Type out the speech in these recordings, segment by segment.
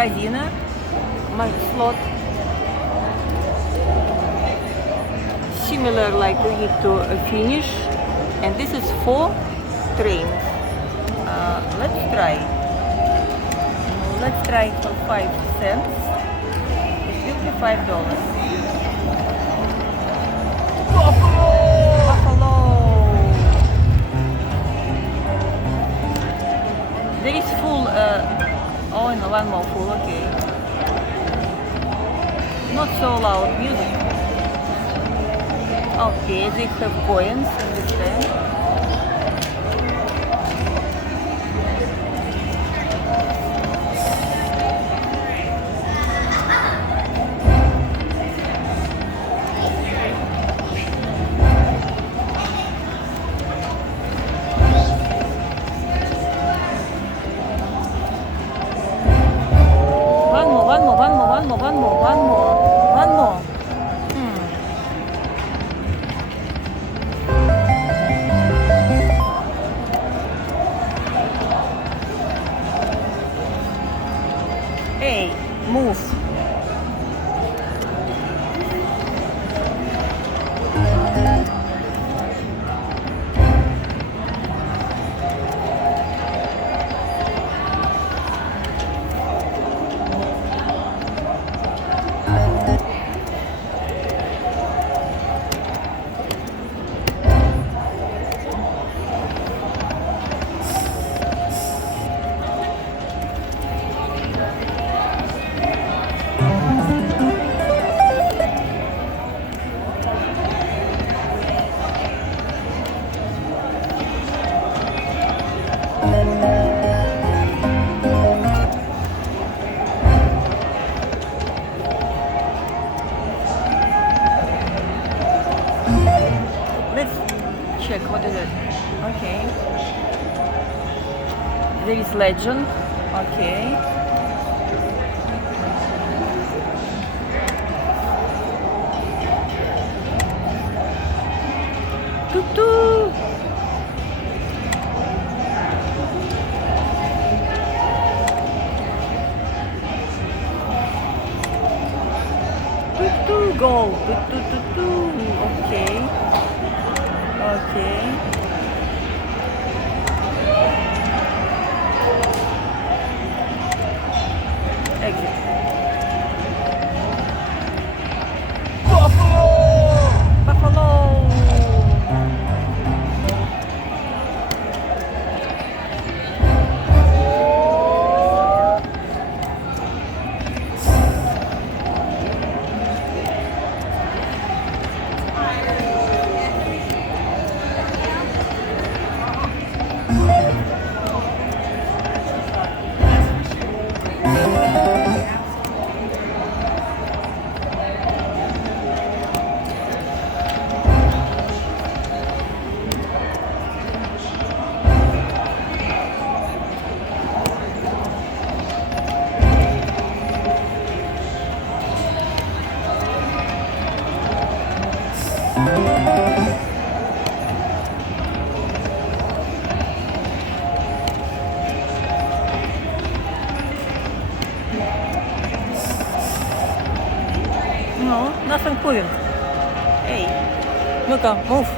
казино, slot. Similar like we need to finish, and this is 4 trains. Let's try. Let's try for 5 cents. It will be $5. Buffalo. There is full. Oh, no, one more full. Okay. Not so loud music. Okay, they have coins in the stand. One more. Hey, move. Let's check what is it. Okay. There is legend. Okay. Tutu. Tutu go. Tutu tutu. Okay. Okay. Exit. Buffalo! Buffalo! No, nothing moving. Hey, ну-ка, move.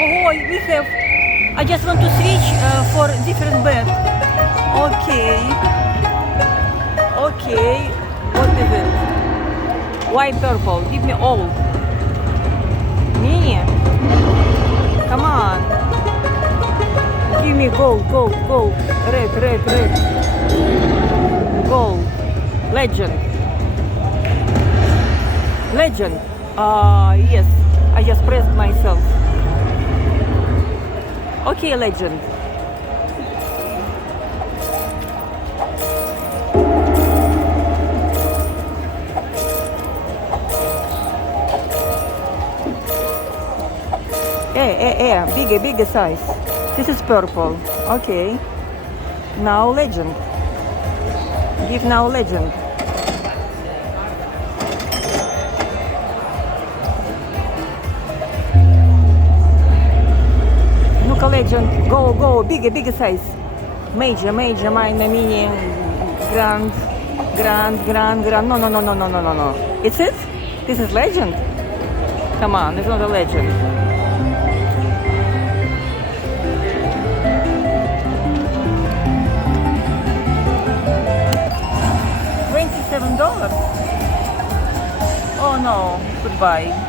Oh, we have. I just want to switch for different bed. Okay. Okay. What is it? White, purple. Give me all. Mini. Come on. Give me gold, gold, gold. Red, red, red. Gold. Legend. Legend. Yes. I just pressed myself. Okay, legend. Bigger size. This is purple. Okay. Now legend. Give now legend. legend. Go, bigger size. Major, minor, mini, grand. No. It's it? This is legend? Come on, it's not a legend. $27. Oh no, goodbye.